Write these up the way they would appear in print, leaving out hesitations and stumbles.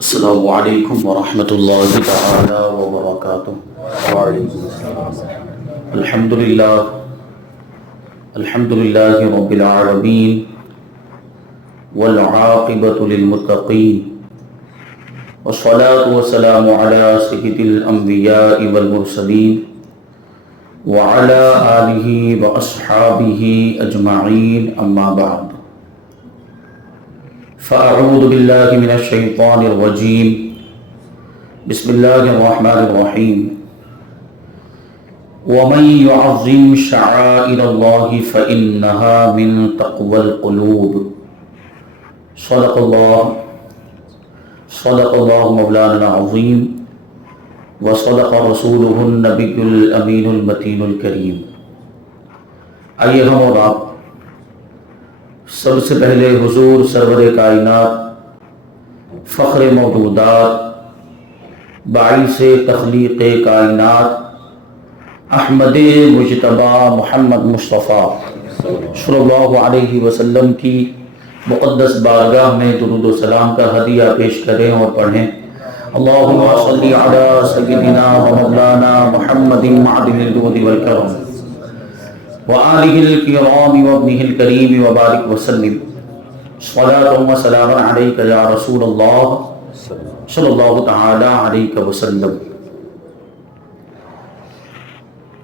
السلام علیکم ورحمۃ اللہ تعالی وبرکاتہ۔ وعلیکم السلام۔ الحمد للہ رب العالمین والعاقبۃ للمتقین والصلاۃ والسلام علی سید الانبیاء والمرسلین وعلی آلہ واصحابہ اجمعین، اما بعد فاعوذ باللہ من الشیطان الرجیم، بسم اللہ الرحمن الرحیم۔ ومن يعظم شعائر اللہ فإنها من تقوى القلوب۔ صدق اللہ مولانا العظیم وصدق رسولہ النبی الامین المتین الکریم۔ آئیے ہم اور آپ سب سے پہلے حضور سرور کائنات، فخر موجودات، باعث تخلیق کائنات، احمد مجتبی محمد مصطفیٰ صلی اللہ علیہ وسلم کی مقدس بارگاہ میں درود و سلام کا ہدیہ پیش کریں اور پڑھیں۔ اللہم صلی علی سیدنا و مولانا محمد معدن الجود والکرم وآلہ الکرام وابنہ الکریم وبارک وسلم، صلاۃ و سلام علیک یا رسول اللہ صلی اللہ تعالی علیہ وسلم۔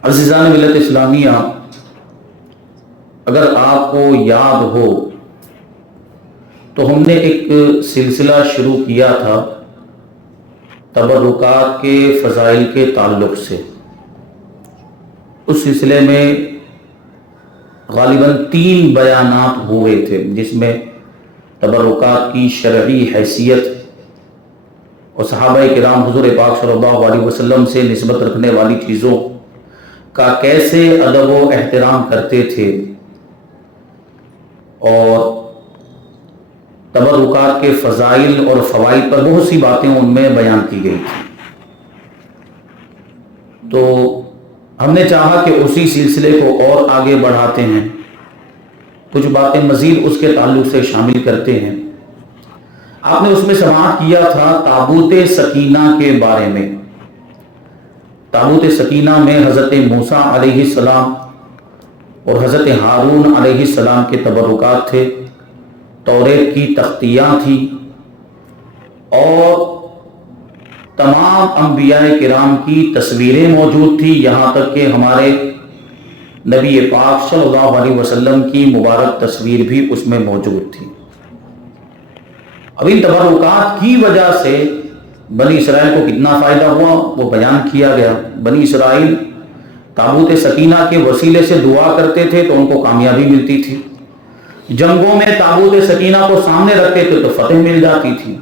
عزیزان ملت اسلامیہ، اگر آپ کو یاد ہو تو ہم نے ایک سلسلہ شروع کیا تھا تبرکات کے فضائل کے تعلق سے۔ اس سلسلے میں غالباً 3 بیانات ہوئے تھے، جس میں تبرکات کی شرعی حیثیت اور صحابہ کرام حضور پاک صلی اللہ علیہ وسلم سے نسبت رکھنے والی چیزوں کا کیسے ادب و احترام کرتے تھے، اور تبرکات کے فضائل اور فوائد پر بہت سی باتیں ان میں بیان کی گئی تھی۔ تو ہم نے چاہا کہ اسی سلسلے کو اور آگے بڑھاتے ہیں، کچھ باتیں مزید اس کے تعلق سے شامل کرتے ہیں۔ آپ نے اس میں سماعت کیا تھا تابوت سکینہ کے بارے میں۔ تابوت سکینہ میں حضرت موسیٰ علیہ السلام اور حضرت ہارون علیہ السلام کے تبرکات تھے، توریت کی تختیاں تھیں، اور تمام انبیاء کرام کی تصویریں موجود تھی، یہاں تک کہ ہمارے نبی پاک صلی اللہ علیہ وسلم کی مبارک تصویر بھی اس میں موجود تھی۔ اب ان تبرکات کی وجہ سے بنی اسرائیل کو کتنا فائدہ ہوا وہ بیان کیا گیا۔ بنی اسرائیل تابوت سکینہ کے وسیلے سے دعا کرتے تھے تو ان کو کامیابی ملتی تھی، جنگوں میں تابوت سکینہ کو سامنے رکھتے تھے تو فتح مل جاتی تھی۔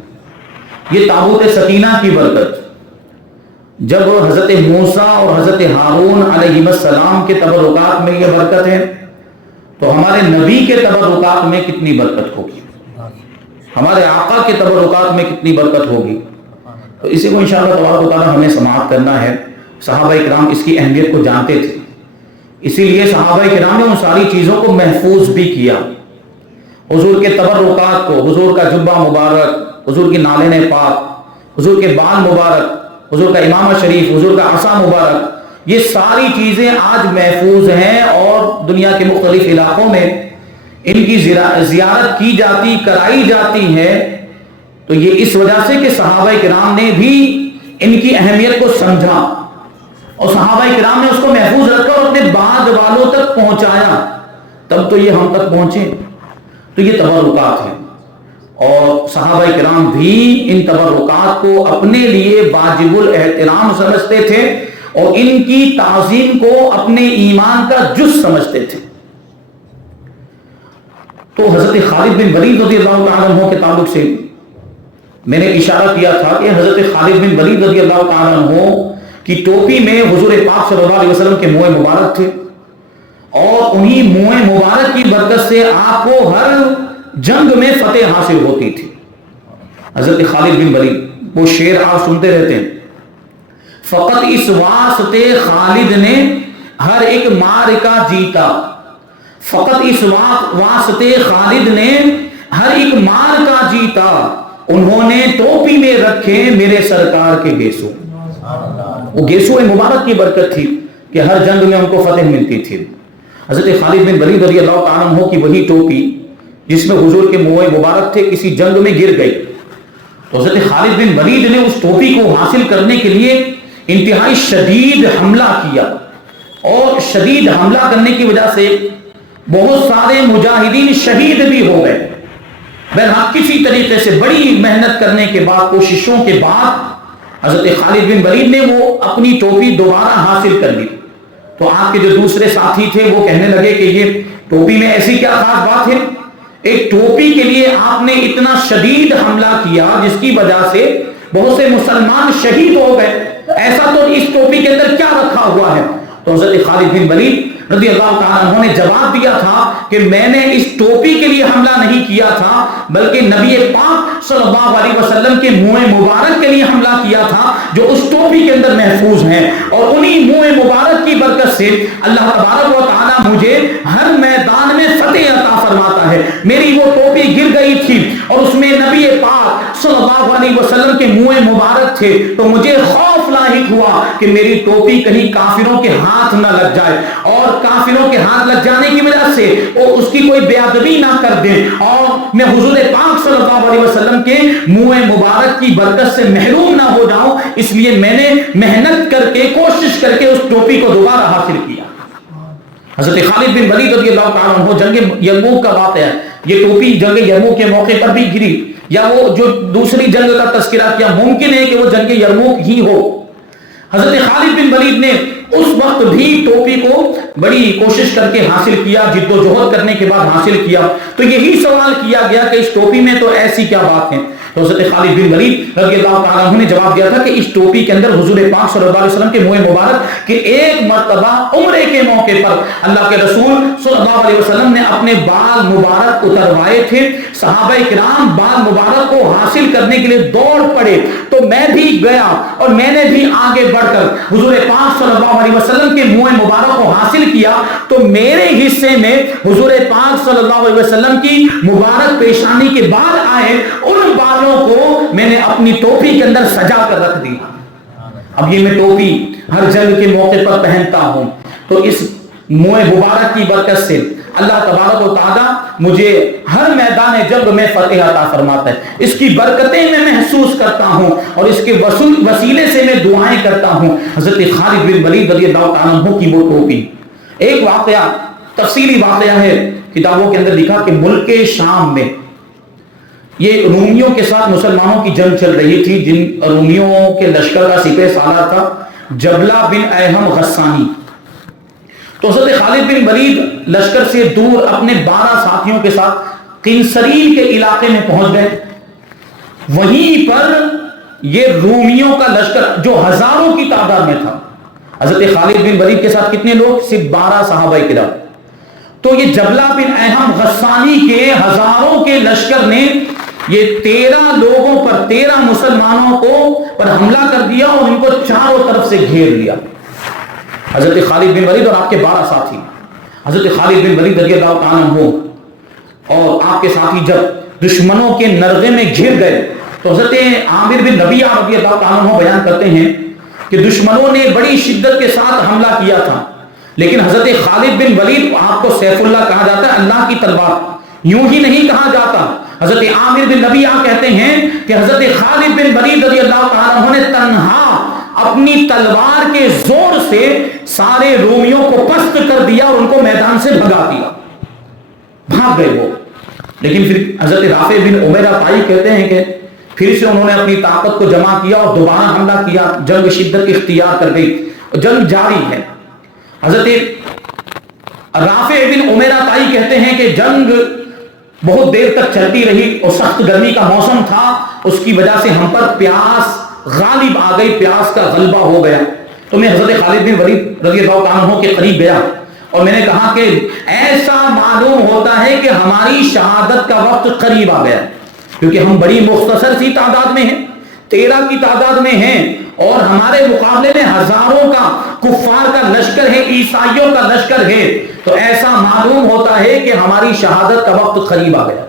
یہ تابوت سکینہ کی برکت، جب حضرت موسیٰ اور حضرت ہارون علیہ السلام کے تبرکات میں یہ برکت ہے تو ہمارے نبی کے تبرکات میں کتنی برکت ہوگی، ہمارے آقا کے تبرکات میں کتنی برکت ہوگی۔ تو اسی کو انشاءاللہ تبارک و تعالی ہمیں سماعت کرنا ہے۔ صحابہ کرام اس کی اہمیت کو جانتے تھے، اسی لیے صحابہ کرام نے ان ساری چیزوں کو محفوظ بھی کیا۔ حضور کے تبرکات کو، حضور کا جبہ مبارک، حضور کی نالین پاک، حضور کے بال مبارک، حضور کا امامہ شریف، حضور کا عصا مبارک، یہ ساری چیزیں آج محفوظ ہیں اور دنیا کے مختلف علاقوں میں ان کی زیارت کی جاتی، کرائی جاتی ہے۔ تو یہ اس وجہ سے کہ صحابہ کرام نے بھی ان کی اہمیت کو سمجھا اور صحابہ کرام نے اس کو محفوظ رکھا اور اپنے بعد والوں تک پہنچایا، تب تو یہ ہم تک پہنچے۔ تو یہ تبرکات ہیں، اور صحابہ کرام بھی ان تبرکات کو اپنے لیے واجب الاحترام سمجھتے تھے اور ان کی تعظیم کو اپنے ایمان کا جز سمجھتے تھے۔ تو حضرت خالد بن ولید رضی اللہ تعالیٰ عنہ کے تعلق سے میں نے اشارہ کیا تھا کہ حضرت خالد بن ولید رضی اللہ تعالیٰ عنہ کی ٹوپی میں حضور پاک صلی اللہ علیہ وسلم کے موئے مبارک تھے، اور انہی موئے مبارک کی برکت سے آپ کو ہر جنگ میں فتح حاصل ہوتی تھی۔ حضرت خالد بن ولید، وہ شعر آپ سنتے رہتے ہیں، فقط اس واسطے خالد نے ہر ایک معرکہ جیتا، فقط اس واسطے خالد نے ہر ایک معرکہ جیتا، انہوں نے ٹوپی میں رکھے میرے سرکار کے گیسو. وہ گیسو مبارک کی برکت تھی کہ ہر جنگ میں ان کو فتح ملتی تھی. حضرت خالد بن ولید رضی اللہ تعالیٰ عنہ کی وہی ٹوپی جس میں حضور کے منہ مبارک تھے کسی جنگ میں گر گئی. تو حضرت خالد بن ولید نے اس ٹوپی کو حاصل کرنے کے لیے انتہائی شدید حملہ کیا, اور شدید حملہ کرنے کی وجہ سے بہت سارے مجاہدین شہید بھی ہو گئے. بہرحال کسی طریقے سے بڑی محنت کرنے کے بعد, کوششوں کے بعد حضرت خالد بن ولید نے وہ اپنی ٹوپی دوبارہ حاصل کر لی. تو آپ کے جو دوسرے ساتھی تھے وہ کہنے لگے کہ یہ ٹوپی میں ایسی کیا خاص بات ہے, ایک ٹوپی کے لیے آپ نے اتنا شدید حملہ کیا جس کی وجہ سے بہت سے مسلمان شہید ہو گئے, ایسا تو اس ٹوپی کے اندر کیا رکھا ہوا ہے؟ تو حضرت خالد بن ولید رضی اللہ تعالیٰ عنہ نے جواب دیا تھا کہ میں نے اس ٹوپی کے لیے حملہ نہیں کیا تھا, بلکہ نبی پاک صلی اللہ علیہ وسلم کے منہ مبارک کے لیے حملہ کیا تھا جو اس ٹوپی کے اندر محفوظ ہیں, اور انہی منہ مبارک کی برکت سے اللہ تبارک و تعالیٰ مجھے ہر میدان میں فتح عطا فرماتا ہے. میری وہ ٹوپی گر گئی تھی اور اس میں نبی پاک صلی اللہ علیہ وسلم کے منہ مبارک تھے, تو مجھے خوف لاحق ہوا کہ میری ٹوپی کہیں کافروں کے ہاتھ نہ لگ جائے, اور کافروں کے ہاتھ لگ جانے کی وجہ سے وہ اس کی کوئی بے ادبی نہ کر دیں, اور میں حضور پاک صلی اللہ علیہ وسلم کے منہ مبارک کی برکت سے محروم نہ ہو جاؤں, اس لیے میں نے محنت کر کے کوشش کر کے اس ٹوپی کو دوبارہ حاصل کیا. حضرت خالد بن ولید رضی اللہ تعالیٰ عنہ جنگ یرموک کا واقعہ ہے. یہ ٹوپی جنگ یرموک کے موقع پر بھی گری, یا وہ جو دوسری جنگ کا تذکرہ کیا ممکن ہے کہ وہ جنگ یرموک ہی ہو. حضرت خالد بن ولید نے اس وقت بھی ٹوپی کو بڑی کوشش کر کے حاصل کیا, جد و جہد کرنے کے بعد حاصل کیا. تو یہی سوال کیا گیا کہ اس ٹوپی میں تو ایسی کیا بات ہے؟ تو حضرت خالد بن ولید رضی اللہ تعالیٰ عنہ نے جواب دیا تھا کہ اس ٹوپی کے اندر حضور پاک صلی اللہ علیہ وسلم کے منہ مبارک کہ ایک مرتبہ عمرے کے موقع پر اللہ کے رسول صلی اللہ علیہ وسلم نے اپنے بال مبارک اتروائے تھے. صحابہ کرام بال مبارک کو حاصل کرنے کے لیے دوڑ پڑے, تو میں بھی گیا اور میں نے بھی آگے بڑھ کر حضور پاک صلی اللہ علیہ وسلم کے منہ مبارک کو حاصل کیا. تو میرے حصے میں حضور پاک صلی اللہ علیہ وسلم کی مبارک پیشانی کے بال آئے, ان بالوں کو میں نے اپنی ٹوپی کے اندر سجا کر رکھ دیا. اب یہ میں ٹوپی ہر جنگ کے موقع پر پہنتا ہوں, تو اس منہ مبارک کی برکت سے اللہ تبارک و تعالیٰ مجھے ہر میدان جنگ میں فتح عطا فرماتا ہے. اس کی برکتیں میں محسوس کرتا ہوں اور اس کے وسیلے سے میں دعائیں کرتا ہوں. حضرت خالد بن ولید رضی اللہ تعالیٰ عنہ کی وہ ٹوپی. ایک واقعہ, تفصیلی واقعہ ہے, کتابوں کے اندر لکھا کہ ملک شام میں یہ رومیوں کے ساتھ مسلمانوں کی جنگ چل رہی تھی, جن رومیوں کے لشکر کا سپہ سالار تھا جبلہ بن احم غسانی. تو حضرت خالد بن ولید لشکر سے دور اپنے 12 ساتھیوں کے ساتھ قنسرین کے علاقے میں پہنچ گئے. وہیں پر یہ رومیوں کا لشکر جو ہزاروں کی تعداد میں تھا, حضرت خالد بن ولید کے ساتھ کتنے لوگ؟ صرف 12 صحابہ کرام. تو یہ جبلہ بن احم غسانی کے ہزاروں کے لشکر نے یہ 13 لوگوں پر 13 مسلمانوں کو پر حملہ کر دیا اور ان کو چاروں طرف سے گھیر لیا. حضرت خالد بن ولید اور آپ کے 12 ساتھی, حضرت خالد بن ولید رضی اللہ تعالیٰ عنہ اور آپ کے ساتھی جب دشمنوں کے نرغے میں گھر گئے, تو حضرت عامر بن ربیعہ رضی اللہ تعالیٰ عنہ بیان کرتے ہیں کہ دشمنوں نے بڑی شدت کے ساتھ حملہ کیا تھا, لیکن حضرت خالد بن ولید, آپ کو سیف اللہ کہا جاتا ہے, اللہ کی تلوار, یوں ہی نہیں کہا جاتا. حضرت عامر بن ربیعہ کہتے ہیں کہ حضرت خالد بن ولید رضی اللہ تعالیٰ عنہ نے تنہا اپنی تلوار کے زور سے سارے رومیوں کو پست کر دیا اور ان کو میدان سے بھگا دیا, بھاگ گئے وہ. لیکن پھر حضرت رافع بن عمیرہ طائی کہتے ہیں کہ پھر سے انہوں نے اپنی طاقت کو جمع کیا اور دوبارہ حملہ کیا, جنگ شدت اختیار کر گئی, جنگ جاری ہے. حضرت رافع بن عمیرہ طائی کہتے ہیں کہ جنگ بہت دیر تک چلتی رہی اور سخت گرمی کا موسم تھا, اس کی وجہ سے ہم پر پیاس غالب آ گئی, پیاس کا غلبہ ہو گیا. تو میں حضرت خالد بن ولید رضی اللہ تعالیٰ عنہ کے قریب گیا اور میں نے کہا کہ ایسا معلوم ہوتا ہے کہ ہماری شہادت کا وقت قریب آ گیا, کیونکہ ہم بڑی مختصر سی تعداد میں ہیں, 13 کی تعداد میں ہیں, اور ہمارے مقابلے میں ہزاروں کا کفار کا لشکر ہے, عیسائیوں کا لشکر ہے. تو ایسا معلوم ہوتا ہے کہ ہماری شہادت کا وقت قریب آ گیا.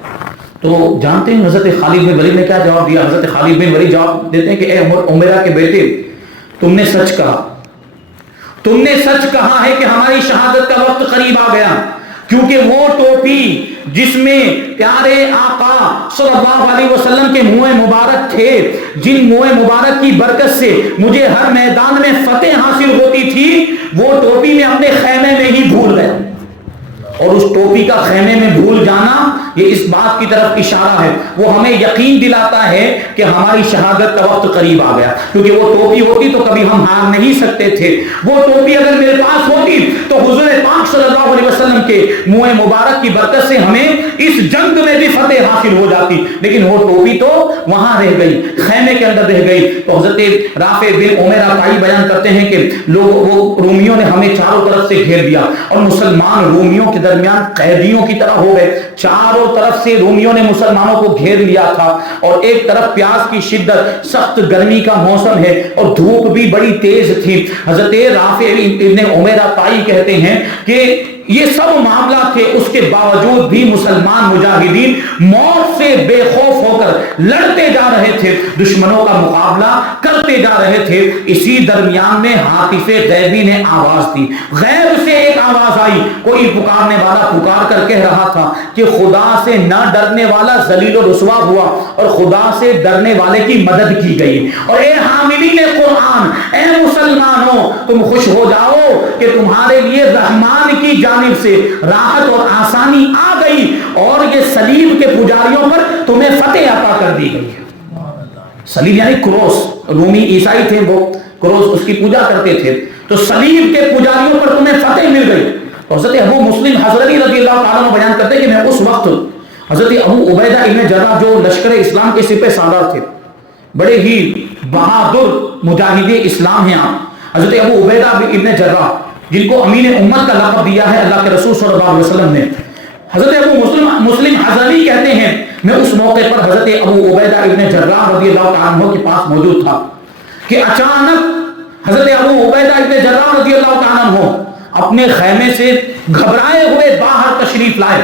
تو جانتے ہیں حضرت خالد بن ولید نے کیا جواب دیا؟ حضرت خالد بن ولید جواب دیتے ہیں کہ اے عمیرہ کے بیٹے، تم نے سچ کہا، تم نے سچ کہا ہے کہ ہماری شہادت کا وقت قریب آ گیا، کیونکہ وہ ٹوپی جس میں پیارے آقا صلی اللہ علیہ وسلم کے منہ مبارک تھے، جن منہ مبارک کی برکت سے مجھے ہر میدان میں فتح حاصل ہوتی تھی، وہ ٹوپی میں اپنے خیمے میں ہی بھول گیا۔ اور اس ٹوپی کا خیمے میں بھول جانا یہ اس بات کی طرف اشارہ ہے، وہ ہمیں یقین دلاتا ہے کہ ہماری شہادت کا وقت قریب آ گیا، کیونکہ وہ ٹوپی ہوتی تو کبھی ہم ہار نہیں سکتے تھے۔ وہ ٹوپی اگر میرے پاس ہوتی تو حضور پاک صلی اللہ علیہ وسلم کے منہ مبارک کی برکت سے ہمیں اس جنگ میں بھی فتح حاصل ہو جاتی، لیکن وہ ٹوپی تو وہاں رہ گئی، خیمے کے اندر رہ گئی۔ تو حضرت رافع بن عمیرہ طائی بیان کرتے ہیں کہ وہ رومیوں نے ہمیں چاروں طرف سے گھیر دیا اور مسلمان رومیوں کے درمیان قیدیوں کی طرح ہو گئے، چاروں طرف سے رومیوں نے مسلمانوں کو گھیر لیا تھا، اور ایک طرف پیاس کی شدت، سخت گرمی کا موسم ہے اور دھوپ بھی بڑی تیز تھی۔ حضرت رافع ابن عمیرہ طائی کہتے ہیں کہ یہ سب معاملات تھے، اس کے باوجود بھی مسلمان مجاہدین موت سے بے خوف ہو کر لڑتے جا رہے تھے، دشمنوں کا مقابلہ کرتے جا رہے تھے۔ اسی درمیان میں ہاتف غیبی نے آواز دی، غیب سے ایک آواز آئی، کوئی پکارنے والا پکار کر کہہ رہا تھا کہ خدا سے نہ ڈرنے والا ذلیل و رسوا ہوا اور خدا سے ڈرنے والے کی مدد کی گئی۔ اور اے حاملین قرآن، اے مسلمانوں، تم خوش ہو جاؤ کہ تمہارے لیے رحمان کی جانب سے راحت اور آسانی آ گئی، اور یہ صلیب کے پجاریوں پر تمہیں فتح عطا کر دی گئی ہے۔ صلیب یعنی کروس، رومی عیسائی تھے، وہ کروس اس کی پوجا کرتے تھے، تو صلیب کے پجاریوں پر تمہیں فتح مل گئی۔ حضرت ابو مسلم حضرتی رضی اللہ تعالیٰ عنہ بیان کرتے ہیں کہ میں اس وقت حضرت ابو عبیدہ ابن جراح جو لشکر اسلام کے سپہ سالار تھے، بڑے ہی بہادر مجاہد اسلام ہیں آپ، حضرت ابو عبیدہ ابن جراح جن کو امین امت کا لقب دیا ہے اللہ کے رسول صلی اللہ علیہ وسلم نے، حضرت ابو مسلم حضری کہتے ہیں میں اس موقع پر حضرت ابو عبیدہ ابن جراح رضی اللہ تعالیٰ عنہ کے پاس موجود تھا کہ اچانک حضرت ابو عبیدہ ابن جراح رضی اللہ تعالیٰ عنہ اپنے خیمے سے گھبرائے ہوئے باہر تشریف لائے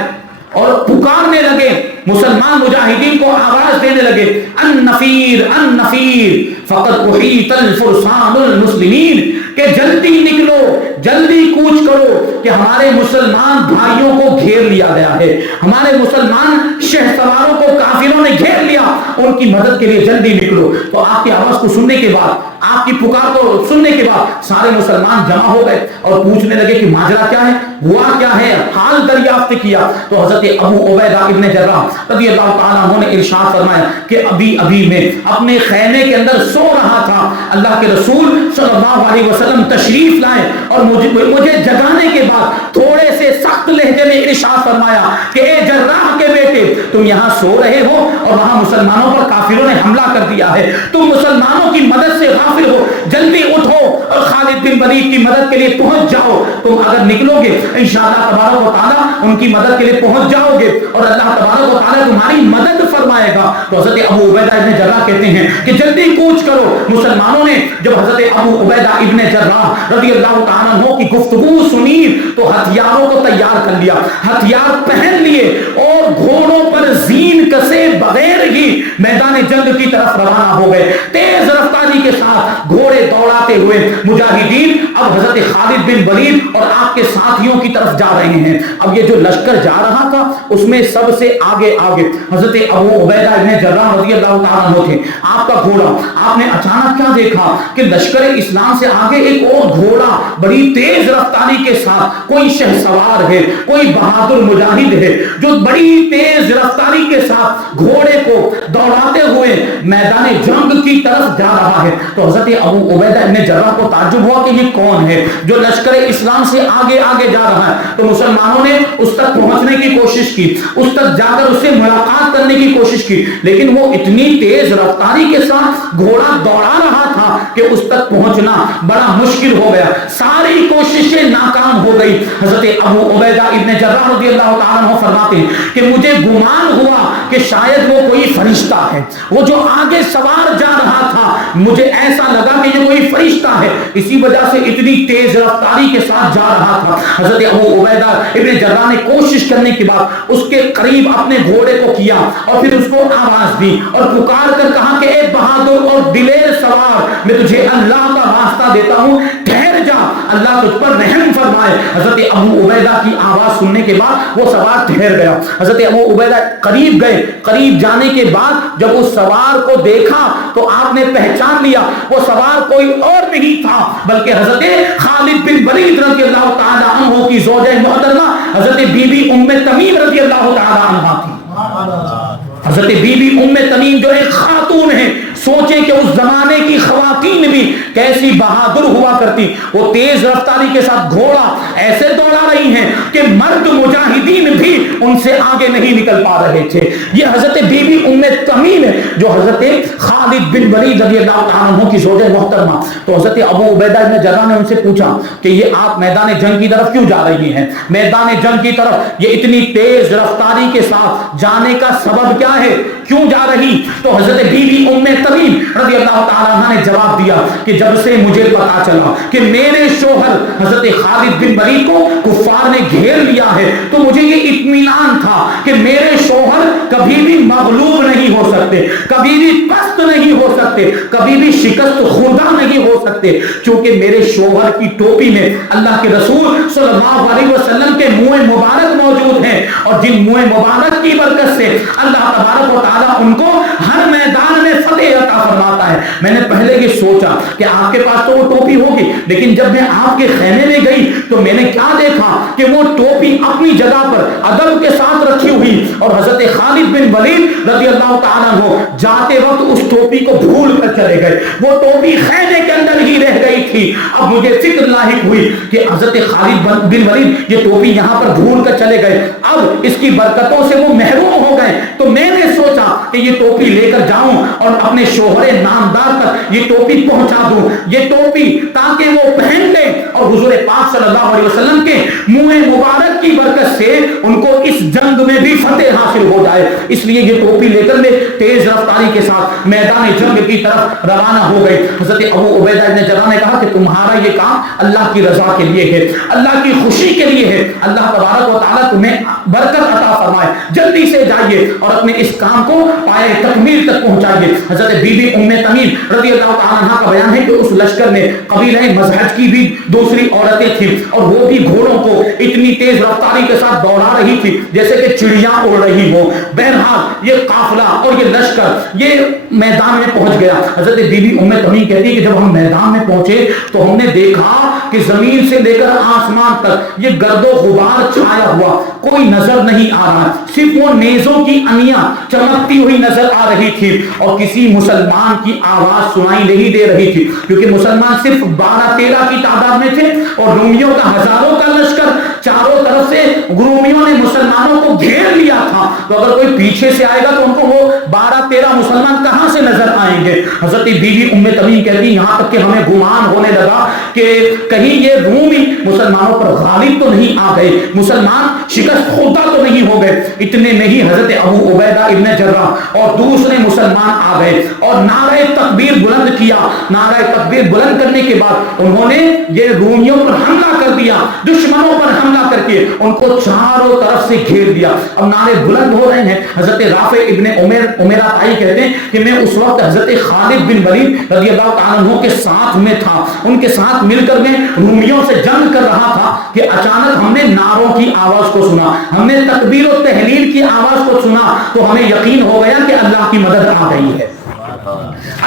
اور پکارنے لگے، مسلمان مجاہدین کو آواز دینے لگے، النفیر النفیر فقد احیط الفرسان المسلمین، کہ جلدی نکلو، جلدی کوچ کرو کہ ہمارے مسلمان بھائیوں کو گھیر لیا گیا ہے، ہمارے مسلمان شہ سواروں کو کافروں نے گھیر لیا، ان کی مدد کے لیے جلدی نکلو۔ تو آپ کی آواز کو سننے کے بعد، آپ کی پکار کو سننے کے بعد سارے مسلمان جمع ہو گئے اور پوچھنے لگے کہ ماجرا کیا ہے، ہوا کیا ہے، حال دریافت کیا۔ تو حضرت ابو عبیدہ ابن جراح رضی اللہ تعالیٰ عنہ نے ارشاد فرمایا کہ ابھی میں اپنے خیمے کے اندر سو رہا تھا، اللہ کے رسول صلی اللہ علیہ وسلم تشریف لائے اور مجھے جگانے کے بعد تھوڑے سے سخت لہجے میں ارشاد فرمایا کہ اے جراح کے بیٹے، تم یہاں سو رہے ہو اور وہاں مسلمانوں پر کافروں نے حملہ کر دیا ہے، تم مسلمانوں کی مدد سے غافل ہو، جلدی اٹھو اور خالد بن ولید کی مدد کے لیے پہنچ جاؤ، تم اگر نکلو گے انشاءاللہ تبارک و تعالیٰ ان کی مدد کے لیے پہنچ جاؤ گے اور اللہ تبارک و تعالیٰ تمہاری مدد فرمائے گا۔ تو حضرت ابو عبیدہ ابن جراح کہتے ہیں کہ جلدی کوچ کرو۔ مسلمانوں نے جب حضرت ابو عبیدہ ابن جراح رضی اللہ تعالیٰ عنہ کی گفتگو سنی تو ہتھیاروں کو تیار کر لیا، ہتھیار پہن لیے اور گھوڑوں پر زین کسے بغیر ہی میدان جنگ کی طرف روانہ ہو گئے۔ تیز رفتاری کے ساتھ گھوڑے دوڑاتے ہوئے مجاہدین اب حضرت خالد بن ولید اور آپ کے ساتھیوں کی طرف جا رہے ہیں۔ اب یہ جو لشکر جا رہا تھا اس میں سب سے آگے حضرت ابو عبیدہ ابن جراح رضی اللہ تعالیٰ عنہ تھے۔ آپ کا گھوڑا، آپ نے اچانک کیا دیکھا کہ لشکر اسلام سے آگے ایک اور گھوڑا بڑی تیز رفتاری کے ساتھ، کوئی شہ سوار ہے، کوئی بہادر مجاہد ہے جو بڑی تیز رفتاری کے ساتھ گھوڑے کو دوڑاتے ہوئے میدان جنگ کی طرف جا رہا ہے۔ تو حضرت ابو عبیدہ ابن جراح کو تعجب ہوا کہ یہ کون ہے جو لشکر اسلام سے آگے جا رہا ہے۔ تو مسلمانوں نے اس تک پہنچنے کی کوشش کی، اس تک جا کر اس سے ملاقات کرنے کی کوشش کی، لیکن وہ اتنی تیز رفتاری کے ساتھ گھوڑا دوڑا رہا تھا کہ اس تک پہنچنا بڑا مشکل ہو گیا، ساری کوششیں ناکام ہو گئی۔ حضرت ابو عبیدہ ابن جراح رضی اللہ تعالیٰ عنہ فرماتے ہیں کہ مجھے گمان ہوا کہ شاید وہ کوئی فرشتہ ہے، وہ جو آگے سوار جا رہا تھا مجھے ایسا لگا کہ یہ کوئی فرشتہ ہے، اسی وجہ سے اتنی تیز رفتاری کے ساتھ جا رہا تھا۔ حضرت ابو عبیدہ ابن جراح نے کوشش کرنے کے بعد اس کے قریب اپنے گھوڑے کو کیا اور پھر اس کو آواز دی اور پکار کر کہا کہ اے بہادر اور دلیر سوار، میں تجھے اللہ کا واسطہ دیتا ہوں، ٹھہر جا، اللہ تجھ پر رحم فرمائے۔ حضرت ابو عبیدہ کی آواز سننے کے بعد وہ سوار ٹھہر گیا۔ حضرت ابو عبیدہ قریب گئے، قریب جانے کے بعد جب اس سوار کو دیکھا تو آپ نے پہچان لیا وہ سوار کوئی اور نہیں تھا بلکہ حضرت خالد بن ولید رضی اللہ تعالی عنہ کی زوجہ محترمہ حضرت بی بی ام تمیم رضی اللہ تعالی عنہ تھی۔ حضرت بی بی ام تمیم جو ایک خاتون ہے، سوچیں کہ اس زمانے کی خواتین بھی کیسی بہادر ہوا کرتی، وہ تیز رفتاری کے ساتھ گھوڑا ایسے دوڑا رہی ہیں کہ مرد مجاہدین بھی ان سے آگے نہیں نکل پا رہے تھے۔ یہ حضرت بی بی ام تمیم ہے جو حضرت خالد بن ولید رضی اللہ تعالیٰ عنہ کی زوجہ محترمہ۔ تو حضرت ابو عبیدہ ابن جراح نے ان سے پوچھا کہ یہ آپ میدان جنگ کی طرف کیوں جا رہی ہیں؟ میدان جنگ کی طرف یہ اتنی تیز رفتاری کے ساتھ جانے کا سبب کیا ہے، کیوں جا رہی؟ تو حضرت بی بی ام تمیم رضی اللہ تعالیٰ عنہ نے جواب دیا کہ جب سے مجھے پتا چلا کہ میرے شوہر حضرت خالد بن ولید کو کفار نے گھیر لیا ہے تو مجھے یہ اطمینان تھا کہ میرے شوہر کبھی بھی مغلوب نہیں ہو سکتے، کبھی بھی پست نہیں ہو سکتے، کبھی بھی شکست خوردہ نہیں ہو سکتے، کیونکہ میرے شوہر کی ٹوپی میں اللہ کے رسول صلی اللہ علیہ وسلم کے منہ مبارک موجود ہیں، اور جن منہ مبارک کی برکت سے اللہ تبارک و تعالیٰ ان کو ہر میدان میں فتح عطا فرماتا ہے۔ میں نے پہلے یہ سوچا کہ آپ کے پاس تو وہ ٹوپی ہوگی، لیکن جب میں آپ کے خیمے میں گئی تو میں نے کیا دیکھا کہ وہ ٹوپی اپنی جگہ پر ادب کے ساتھ رکھی ہوئی، اور حضرت خالد بن ولید رضی اللہ تعالیٰ عنہ جاتے وقت اس ٹوپی کو بھول کر چلے گئے، وہ ٹوپی خیمے کے اندر ہی رہ گئی تھی۔ اب مجھے فکر لاحق ہوئی کہ حضرت خالد بن ولید یہ ٹوپی یہاں پر بھول کر چلے گئے، اب اس کی برکتوں سے وہ محروم ہو گئے، تو میں نے سوچا کہ یہ ٹوپی لے کر جاؤں اور اپنے شوہر نامدار تک یہ ٹوپی پہنچا دوں، یہ ٹوپی تاکہ وہ پہن لیں اور حضور پاک صلی اللہ علیہ وسلم کے منہ مبارک کی برکت سے ان کو اس جنگ میں بھی فتح حاصل ہو جائے۔ اس لیے یہ ٹوپی لے کر میں تیز رفتاری کے ساتھ میدان جنگ کی طرف روانہ ہو گئے۔ حضرت ابو عبیدہ ابن جراح نے کہا کہ تمہارا یہ کام اللہ کی رضا کے لیے ہے، اللہ کی خوشی کے لیے ہے، اللہ تبارک و تعالیٰ تمہیں برکت عطا فرمائے، جلدی سے جائیے اور اپنے اس کام کو پائے تکمیل تک پہنچائیے۔ حضرت بی بی ام تمیم رضی اللہ تعالیٰ عنہ کا بیان ہے کہ اس لشکر میں قبیلہ مزہج کی بھی دوسری عورتیں تھیں، اور وہ بھی گھوڑوں کو اتنی تیز رفتاری کے ساتھ دوڑا رہی تھی جیسے کہ چڑیاں اڑ رہی ہو۔ بہرحال یہ قافلہ اور یہ لشکر یہ میدان میں پہنچ گیا۔ حضرت بی بی ام تمیم کہتی ہے کہ جب ہم میدان میں پہنچے تو ہم نے دیکھا کہ زمین سے لے کر آسمان تک یہ گرد و غبار چھایا ہوا، کوئی نظر نہیں آ رہا، صرف وہ نیزوں کی انیاں چمکتی ہوئی نظر آ رہی تھی، اور کسی مسلمان کی آواز سنائی نہیں دے رہی تھی، کیونکہ مسلمان صرف 12-13 کی تعداد میں تھے اور رومیوں کا ہزاروں کا لشکر چاروں طرف سے رومیوں نے مسلمانوں کو گھیر لیا تھا، تو اگر کوئی پیچھے سے آئے گا تو ان کو وہ 12-13 مسلمان کہاں سے نظر آئیں گے۔ حضرت بی بی ام تمیم کہتی یہاں تک کہ ہمیں گمان ہونے لگا کہ کہیں یہ رومی مسلمانوں پر غالب تو نہیں آ گئے، مسلمان شکست خوردہ تو نہیں ہو گئے۔ اتنے میں ہی حضرت ابو عبیدہ ابن جراح اور دوسرے مسلمان آ گئے اور نعرہ تکبیر بلند کیا۔ نعرہ تکبیر بلند کرنے کے بعد انہوں نے یہ رومیوں پر حملہ کر دیا، دشمنوں پر حملہ کر کے ان کو چاروں طرف سے گھیر دیا۔ اب نعرے بلند ہو رہے ہیں۔ حضرت رافع ابن عمیرہ کہتے ہیں کہ میں اس وقت حضرت خالد بن ولید رضی اللہ تعالیٰ عنہ کے ساتھ میں تھا، ان کے ساتھ مل کر میں رومیوں سے جنگ کر رہا تھا کہ اچانک ہم نے نعروں کی آواز کو سنا، ہم نے تکبیر و تحلیل کی آواز کو سنا، تو ہمیں یقین ہو گیا کہ اللہ کی مدد آ گئی ہے،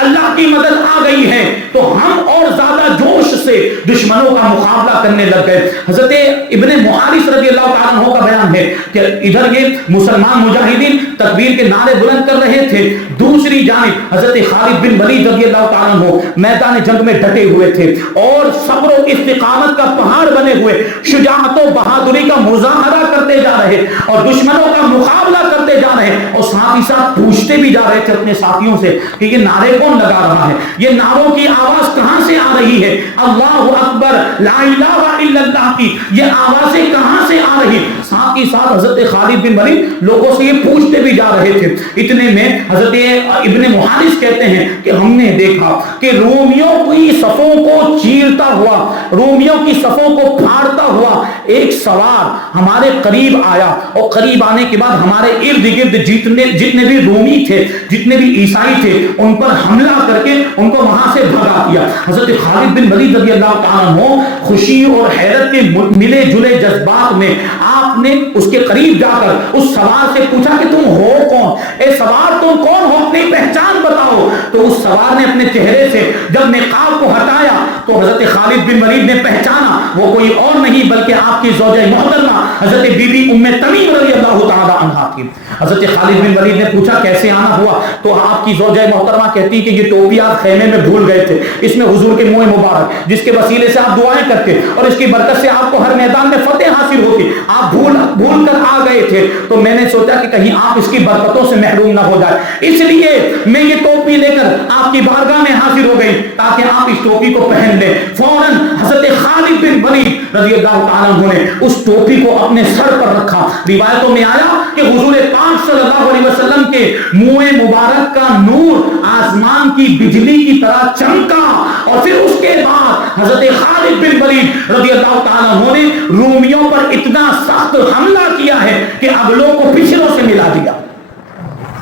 اللہ کی مدد آ گئی ہے، تو ہم اور زیادہ جوش سے دشمنوں کا مقابلہ کرنے لگ گئے۔ حضرت ابن محارث رضی اللہ تعالیٰ عنہ کا بیان ہے کہ ادھر یہ مسلمان مجاہدین تکبیر کے نعرے بلند کر رہے تھے، دوسری جانب حضرت خالد بن ولید رضی اللہ تعالیٰ عنہ میدان جنگ میں ڈٹے ہوئے تھے اور صبر و استقامت کا پہاڑ بنے ہوئے شجاعت و بہادری کا مظاہرہ کرتے جا رہے اور دشمنوں کا مقابلہ کرتے جا رہے، اور ساتھ ہی ساتھ پوچھتے بھی جا رہے تھے اپنے ساتھیوں سے کہ یہ نعرے کون لگا رہا ہے، یہ نعروں کی آواز کہاں سے آ رہی ہے، اللہ اکبر لا الہ الا اللہ کی یہ آوازیں کہاں سے آ رہی۔ ساتھ ہی ساتھ حضرت خالد بن ولید لوگوں سے یہ پوچھتے بھی جا رہے تھے۔ اتنے میں حضرت ابن محارث کہتے ہیں کہ ہم نے دیکھا کہ کہ رومیوں کی صفوں کو چیرتا ہوا، رومیوں کی صفوں کو پھاڑتا ہوا ایک سوار ہمارے قریب آیا، اور قریب آنے کے بعد ہمارے ارد گرد جتنے بھی رومی تھے، جتنے بھی عیسائی تھے، ان پر حملہ کر کے ان کو وہاں سے بھگا دیا۔ حضرت خالد بن ولید رضی اللہ تعالیٰ عنہ خوشی اور حیرت کے ملے جلے جذبات میں آپ نے اس کے قریب جا کر اس سوار سے پوچھا کہ تم ہو کون؟ اے سوار تم کون ہو؟ اپنی پہچان بتاؤ۔ تو اس سوار نے اپنے چہرے سے جب نقاب کو ہٹایا تو حضرت خالد بن ولید نے پہچانا وہ کوئی اور نہیں بلکہ آپ کی زوجہ محترمہ حضرت بی بی ام تمیم رضی اللہ تعالی عنہا تھی۔ حضرت خالد بن ولید نے پوچھا کیسے آنا ہوا؟ تو آپ کی زوجہ محترمہ کہتی کہ یہ ٹوپی آپ خیمے میں بھول گئے تھے، اس میں حضور کے منہ مبارک جس کے وسیلے سے آپ دعائیں کرتے اور اس کی برکت سے آپ کو ہر میدان میں فتح حاصل ہوتی، آپ بھول کر آ گئے تھے، تو میں نے سوچا کہ کہیں آپ اس کی برکتوں سے محروم نہ ہو جائے، اس لیے میں یہ ٹوپی لے کر آپ کی بارگاہ میں حاضر ہو گئی تاکہ آپ اس ٹوپی کو پہن لیں۔ فوراً حضرت خالد بن ولید رضی اللہ تعالیٰ عنہ نے اس ٹوپی کو اپنے سر پر رکھا۔ روایتوں میں آیا کہ حضور پاک صلی اللہ علیہ وسلم کے منہ مبارک کا نور آسمان کی بجلی کی طرح چمکا، اور پھر اس کے بعد حضرت خالد بن ولید رضی اللہ تعالیٰ عنہ نے رومیوں پر اتنا سخت حملہ کیا ہے کہ اگلوں کو پچھلوں سے ملا دیا۔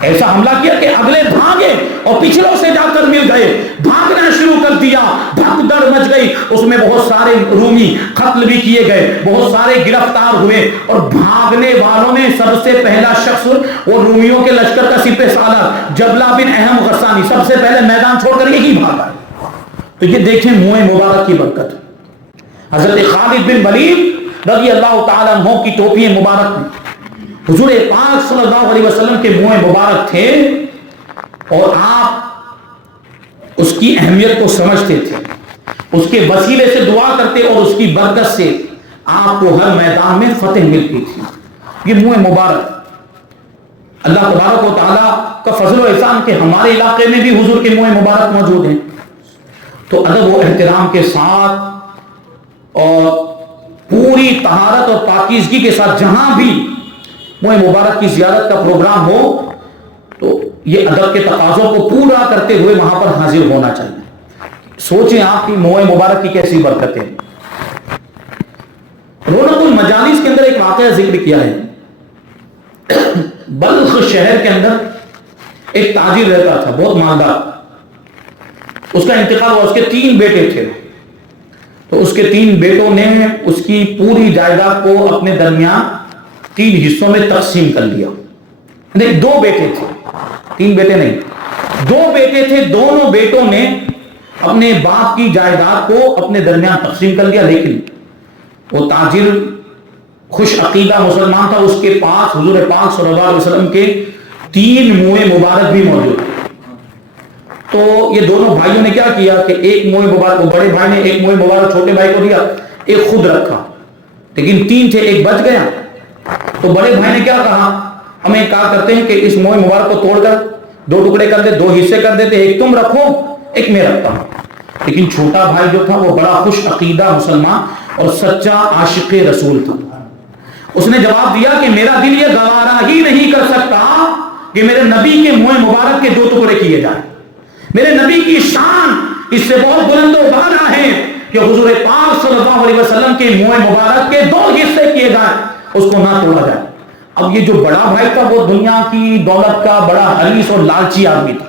ایسا حملہ کیا کہ اگلے بھاگے اور پچھلوں سے جا کر مل گئے، بھاگنا شروع کر دیا، بھگدڑ مچ گئی، اس میں بہت سارے رومی قتل بھی کیے گئے، بہت سارے گرفتار ہوئے، اور بھاگنے والوں میں سب سے پہلا شخص وہ رومیوں کے لشکر کا سپہ سالار جبلہ بن احم غسانی سب سے پہلے میدان چھوڑ کر یہی بھاگا۔ تو یہ دیکھیں منہ مبارک کی برکت۔ حضرت خالد بن ولید رضی اللہ تعالیٰ عنہ کی ٹوپی مبارک میں حضور پاک صلی اللہ علیہ وسلم کے منہ مبارک تھے، اور آپ اس کی اہمیت کو سمجھتے تھے، اس کے وسیلے سے دعا کرتے اور اس کی برکت سے آپ کو ہر میدان میں فتح ملتی تھی۔ یہ منہ مبارک اللہ تبارک و تعالیٰ کا فضل و احسان کہ ہمارے علاقے میں بھی حضور کے منہ مبارک موجود ہیں، تو ادب و احترام کے ساتھ اور پوری طہارت اور پاکیزگی کے ساتھ جہاں بھی منہ مبارک کی زیارت کا پروگرام ہو تو یہ ادب کے تقاضوں کو پورا کرتے ہوئے وہاں پر حاضر ہونا چاہیے۔ سوچیں آپ کی منہ مبارک کی کیسی برکتیں۔ رونق المجالس کے اندر ایک واقعہ ذکر کیا ہے۔ بلخ شہر کے اندر ایک تاجر رہتا تھا، بہت مالدار، اس کا انتقال ہوا، اس کے 3 بیٹے تھے، تو اس کے 3 بیٹوں نے اس کی پوری جائیداد کو اپنے درمیان 3 حصوں میں تقسیم کر لیا۔ نہیں، 2 بیٹے تھے، 3 بیٹے نہیں، 2 بیٹے تھے، دونوں بیٹوں نے اپنے باپ کی جائیداد کو اپنے درمیان تقسیم کر لیا، لیکن وہ تاجر خوش عقیدہ مسلمان تھا، اس کے پاس حضور پاک صلی اللہ علیہ وسلم کے 3 منہ مبارک بھی موجود تھے۔ تو یہ دونوں بھائیوں نے کیا کیا کہ ایک منہ مبارک، بڑے بھائی نے ایک منہ مبارک چھوٹے بھائی کو دیا، ایک خود رکھا، لیکن 3 تھے، ایک بچ گیا۔ تو بڑے بھائی نے کیا کہا، ہم ایک کہا کرتے ہیں کہ اس منہ مبارک کو توڑ کر 2 ٹکڑے کر دے، 2 حصے کر دیتے، ایک تم رکھو ایک میں رکھتا ہوں۔ لیکن چھوٹا بھائی جو تھا وہ بڑا خوش عقیدہ مسلمان اور سچا عاشق رسول تھا، اس نے جواب دیا کہ میرا دل یہ گوارا ہی نہیں کر سکتا کہ میرے نبی کے منہ مبارک کے 2 ٹکڑے کیے جائیں۔ میرے نبی کی شان اس سے بہت بلند و بالا ہے کہ حضور پاک صلی اللہ علیہ وسلم کے منہ مبارک کے 2 حصے کیے جائیں، اس کو نہ توڑا جائے۔ اب یہ جو بڑا بھائی تھا وہ دنیا کی دولت کا بڑا حریص اور لالچی آدمی تھا،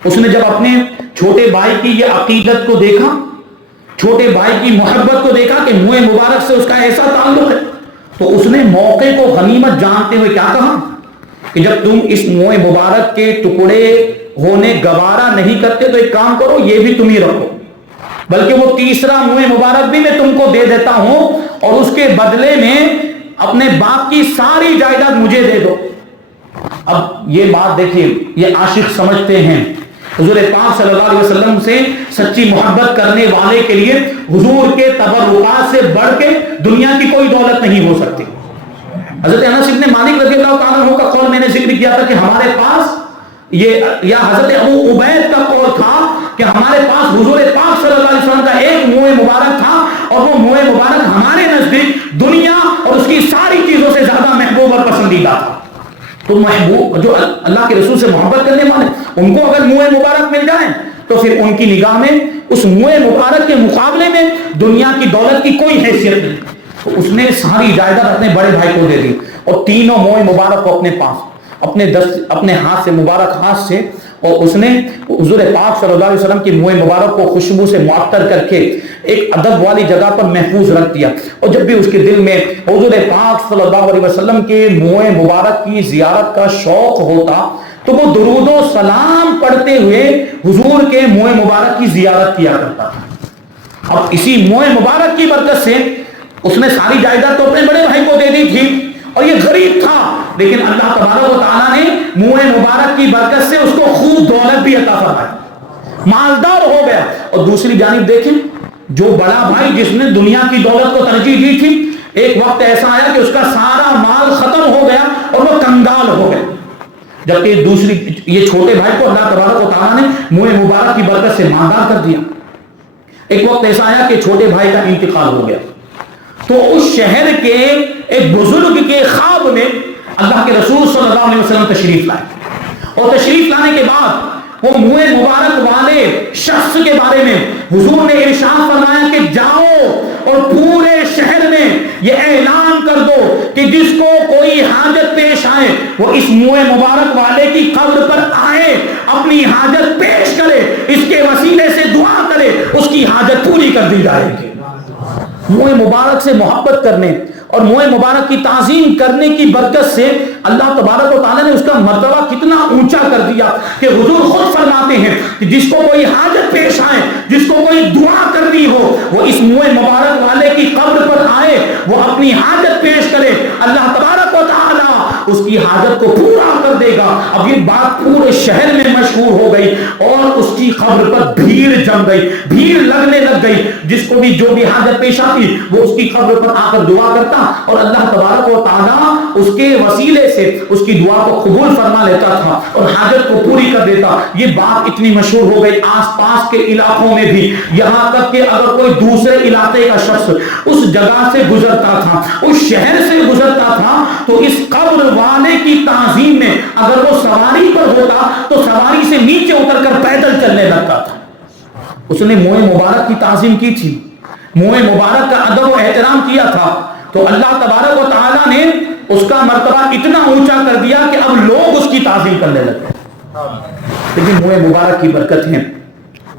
اس نے جب اپنے چھوٹے بھائی کی یہ عقیدت کو دیکھا، چھوٹے بھائی کی محبت کو دیکھا کہ منہ مبارک سے اس کا ایسا تعلق ہے، تو اس نے موقع کو غنیمت جانتے ہوئے کیا کہا کہ جب تم اس منہ مبارک کے ٹکڑے ہونے گوارا نہیں کرتے تو ایک کام کرو، یہ بھی تم ہی رکھو، بلکہ وہ تیسرا منہ مبارک بھی میں تم کو دے دیتا ہوں، اور اس کے بدلے میں اپنے باپ کی ساری جائیداد مجھے دے دو۔ اب یہ بات دیکھیے، یہ عاشق سمجھتے ہیں حضور پاک صلی اللہ علیہ وسلم سے سچی محبت کرنے والے کے لیے حضور کے تبرکات سے بڑھ کے دنیا کی کوئی دولت نہیں ہو سکتی۔ حضرت انس بن مالک رضی اللہ تعالیٰ عنہ کا قول میں نے ذکر کیا تھا کہ ہمارے پاس یہ، یا حضرت ابو عبید کا قول تھا کہ ہمارے پاس حضور پاک صلی اللہ علیہ وسلم کا ایک منہ مبارک تھا، اور وہ منہ مبارک ہمارے نزدیک دنیا اور اس کی ساری چیزوں سے زیادہ محبوب اور پسندیدہ تھا۔ تو محبوب جو اللہ کے رسول سے محبت کرنے والے، ان کو اگر منہ مبارک مل جائے تو پھر ان کی نگاہ میں اس منہ مبارک کے مقابلے میں دنیا کی دولت کی کوئی حیثیت نہیں. تو اس نے ساری جائیداد اپنے بڑے بھائی کو دے دی اور تینوں منہ مبارک کو اپنے پاس اپنے ہاتھ سے مبارک ہاتھ سے، اور اس نے حضور پاک صلی اللہ علیہ وسلم کی منہ مبارک کو خوشبو سے معطر کر کے ایک ادب والی جگہ پر محفوظ رکھ دیا. اور جب بھی اس کے دل میں حضور پاک صلی اللہ علیہ وسلم کے منہ مبارک کی زیارت کا شوق ہوتا تو وہ درود و سلام پڑھتے ہوئے حضور کے منہ مبارک کی زیارت کیا کرتا تھا. اب اسی منہ مبارک کی برکت سے اس نے ساری جائیداد تو اپنے بڑے بھائی کو دے دی تھی، اور یہ غریب تھا، لیکن اللہ تبارک و تعالیٰ نے منہ مبارک کی برکت سے اس کو خوب دولت بھی عطا فرمائی، مالدار ہو گیا. اور دوسری جانب دیکھیں جو بڑا بھائی جس نے دنیا کی دولت کو ترجیح دی تھی، ایک وقت ایسا آیا کہ اس کا سارا مال ختم ہو گیا اور وہ کنگال ہو گیا، جبکہ یہ چھوٹے بھائی کو اللہ تبارک و تعالیٰ نے منہ مبارک کی برکت سے مالدار کر دیا. ایک وقت ایسا آیا کہ چھوٹے بھائی کا انتقال ہو گیا، تو اس شہر کے ایک بزرگ کے خواب میں اللہ کے رسول صلی اللہ علیہ وسلم تشریف لائے، اور تشریف لانے کے بعد وہ منہ مبارک والے شخص کے بارے میں حضور نے ارشاد فرمایا کہ جاؤ اور پورے شہر میں یہ اعلان کر دو کہ جس کو کوئی حاجت پیش آئے وہ اس منہ مبارک والے کی قبر پر آئے، اپنی حاجت پیش کرے، اس کے وسیلے سے دعا کرے، اس کی حاجت پوری کر دی جائے گی. منہ مبارک سے محبت کرنے اور منہ مبارک کی تعظیم کرنے کی برکت سے اللہ تبارک و تعالیٰ نے اس کا مرتبہ کتنا اونچا کر دیا کہ حضور خود فرماتے ہیں کہ جس کو کوئی حاجت پیش آئے، جس کو کوئی دعا کرنی ہو، وہ اس منہ مبارک والے کی قبر پر آئے، وہ اپنی حاجت پیش کرے، اللہ تبارک و تعالیٰ اس کی حاجت کو پورا کر دے گا. اب یہ بات پورے شہر میں مشہور ہو گئی اور اس کی قبر پر بھیڑ جم گئی، بھیڑ لگنے لگ گئی. جس کو بھی جو بھی حاجت پیش آتی وہ اس کی قبر پر آ کر دعا کرتا اور اللہ تبارک و تعالیٰ اس کے وسیلے سے اس کی دعا کو قبول فرما لیتا تھا اور حاجت کو پوری کر دیتا. یہ بات اتنی مشہور ہو گئی آس پاس کے علاقوں میں بھی، یہاں تک کہ اگر کوئی دوسرے علاقے کا شخص اس جگہ سے گزرتا تھا، اس شہر سے گزرتا تھا، تو اس قبر والے کی تعظیم میں اگر وہ سواری پر ہوتا تو سواری سے نیچے اتر کر پیدل چلنے لگتا تھا. اس نے منہ مبارک کی تعظیم کی تھی، منہ مبارک کا ادب و احترام کیا تھا، تو اللہ تبارک و تعالیٰ نے اس کا مرتبہ اتنا اونچا کر دیا کہ اب لوگ اس کی تعظیم کرنے لگے. لیکن منہ مبارک کی برکت ہے.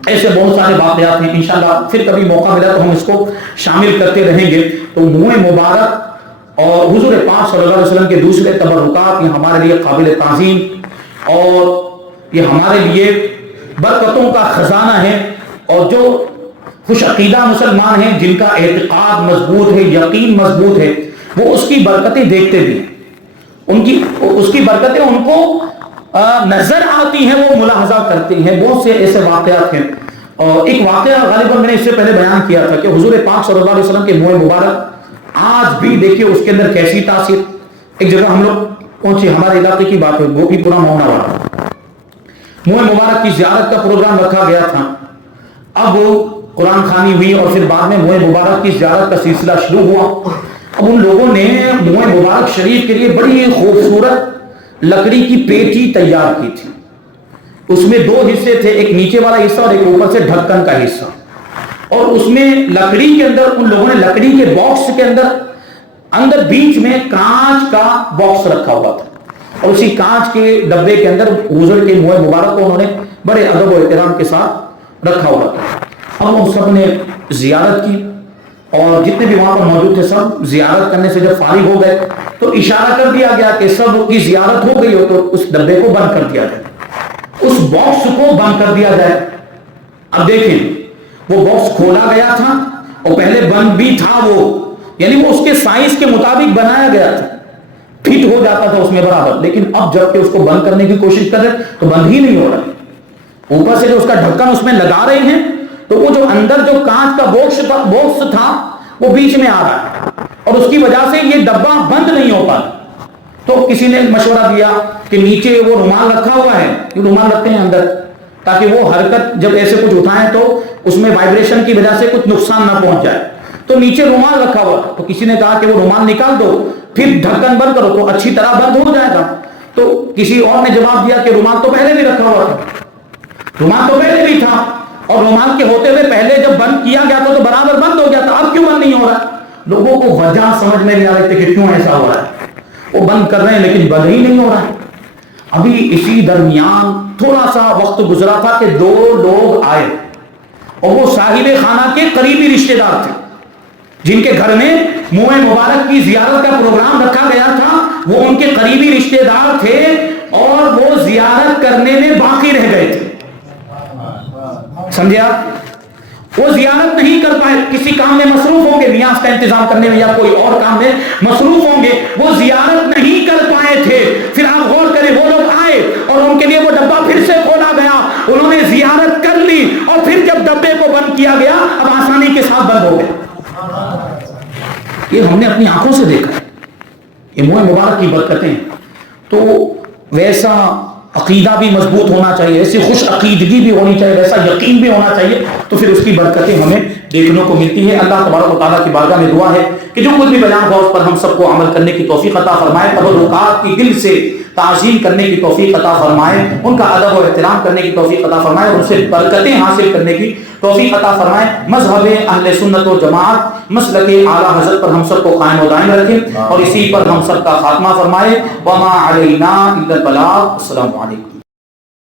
ایسے بہت سارے واقعات ہیں، انشاءاللہ پھر کبھی موقع ملا تو ہم اس کو شامل کرتے رہیں گے. تو منہ مبارک اور حضور پاک صلی اللہ علیہ وسلم کے دوسرے تبرکات یہ ہمارے لیے قابل تعظیم اور یہ ہمارے لیے برکتوں کا خزانہ ہے. اور جو خوش عقیدہ مسلمان ہیں، جن کا اعتقاد مضبوط ہے، یقین مضبوط ہے، وہ اس کی برکتیں دیکھتے بھی ہیں، اس کی برکتیں ان کو نظر آتی ہیں، وہ ملاحظہ کرتے ہیں. بہت سے ایسے واقعات ہیں. اور ایک واقعہ غالباً میں نے اس سے پہلے بیان کیا تھا کہ حضور پاک صلی اللہ علیہ وسلم کے منہ مبارک آج بھی دیکھیے اس کے اندر کیسی تاثیر. ایک جگہ ہم لوگ پہنچے، ہمارے علاقے کی بات ہے، وہ بھی پورا معاملہ والا، منہ مبارک کی زیارت کا پروگرام رکھا گیا تھا. اب قرآن خوانی ہوئی اور پھر بعد میں منہ مبارک کی زیارت کا سلسلہ شروع ہوا. اب ان لوگوں نے منہ مبارک شریف کے لیے بڑی خوبصورت لکڑی کی پیٹی تیار کی تھی. اس میں دو حصے تھے، ایک نیچے والا حصہ اور ایک اوپر سے ڈھکن کا حصہ. اور اس میں لکڑی کے اندر ان لوگوں نے لکڑی کے باکس کے اندر بیچ میں کانچ کا باکس رکھا ہوا تھا، اور اسی کانچ کے ڈبے کے اندر حضور کے منہ مبارک کو انہوں نے بڑے ادب و احترام کے ساتھ رکھا ہوا تھا. اب وہ سب نے زیارت کی اور جتنے بھی وہاں پر موجود تھے سب زیارت کرنے سے جب فارغ ہو گئے تو اشارہ کر دیا گیا کہ سب کی زیارت ہو گئی ہو تو اس ڈبے کو بند کر دیا جائے، اس باکس کو بند کر دیا جائے. اب دیکھیں وہ باکس کھولا گیا تھا اور پہلے بند بھی تھا، وہ یعنی وہ اس کے سائز کے مطابق بنایا گیا تھا، فٹ ہو جاتا تھا اس میں برابر. لیکن اب جب کہ اس کو بند کرنے کی کوشش کر رہے تو بند ہی نہیں ہو رہا. اوپر سے جو اس کا ڈھکن اس میں لگا رہے ہیں تو وہ جو اندر جو کانچ کا باکس تھا وہ بیچ میں آ رہا ہے اور اس کی وجہ سے یہ ڈبہ بند نہیں ہو پا. تو کسی نے مشورہ دیا کہ نیچے وہ رومال رکھا ہوا ہے، یہ رومال رکھتے ہیں اندر تاکہ وہ حرکت جب ایسے کچھ اٹھائیں تو اس میں وائبریشن کی وجہ سے کچھ نقصان نہ پہنچ جائے. تو نیچے رومال رکھا ہوا تھا، تو کسی نے کہا کہ وہ رومال نکال دو پھر ڈھکن بند کرو تو اچھی طرح بند ہو جائے گا. تو کسی اور نے جواب دیا کہ رومال تو پہلے بھی رکھا ہوا تھا. رومال تو پہلے بھی تھا، اور رومال کے ہوتے ہوئے پہلے جب بند کیا گیا تھا تو برابر بند ہو گیا تھا، اب کیوں بند نہیں ہو رہا؟ لوگوں کو وجہ سمجھ میں نہیں آ رہی تھی کہ کیوں ایسا ہو رہا ہے، وہ بند کر رہے ہیں لیکن بند ہی نہیں ہو رہا ہے۔ ابھی اسی درمیان تھوڑا سا وقت گزرا تھا کہ 2 لوگ آئے اور وہ صاحب خانہ کے قریبی رشتہ دار تھے، جن کے گھر میں موئے مبارک کی زیارت کا پروگرام رکھا گیا تھا، وہ ان کے قریبی رشتہ دار تھے اور وہ زیارت کرنے میں باقی رہ گئے تھے۔ سمجھے آپ؟ وہ زیارت نہیں کر پائے، کسی کام میں مصروف ہوں گے، نیاز کا انتظام کرنے میں یا کوئی اور کام میں مصروف ہوں گے، وہ زیارت نہیں کر پائے تھے۔ پھر آپ غور کریں، وہ لوگ آئے اور ان کے لیے وہ ڈبہ پھر سے کھولا گیا، انہوں نے زیارت کر لی، اور پھر جب ڈبے کو بند کیا گیا اب آسانی کے ساتھ بند ہو گیا۔ یہ ہم نے اپنی آنکھوں سے دیکھا، یہ موئے مبارک کی برکتیں۔ تو ویسا عقیدہ بھی مضبوط ہونا چاہیے، ایسی خوش عقیدگی بھی ہونی چاہیے، ویسا یقین بھی ہونا چاہیے، تو پھر اس کی برکتیں ہمیں دیکھنے کو ملتی ہیں۔ اللہ تبارک و تعالیٰ کی بارگاہ میں دعا ہے کہ جو کچھ بھی بیان ہوا اس پر ہم سب کو عمل کرنے کی توفیق عطا فرمائے، تبرکات کی دل سے تعظیم کرنے کی توفیق عطا فرمائے، ان کا ادب و احترام کرنے کی توفیق عطا فرمائے، اور ان سے برکتیں حاصل کرنے کی توفیق عطا فرمائے۔ مذہب اہل سنت و جماعت مسلک اعلیٰ حضرت پر ہم سب کو قائم و دائم رکھے، اور اسی پر ہم سب کا خاتمہ فرمائے۔ وما علینا الا البلاغ۔ السلام علیکم۔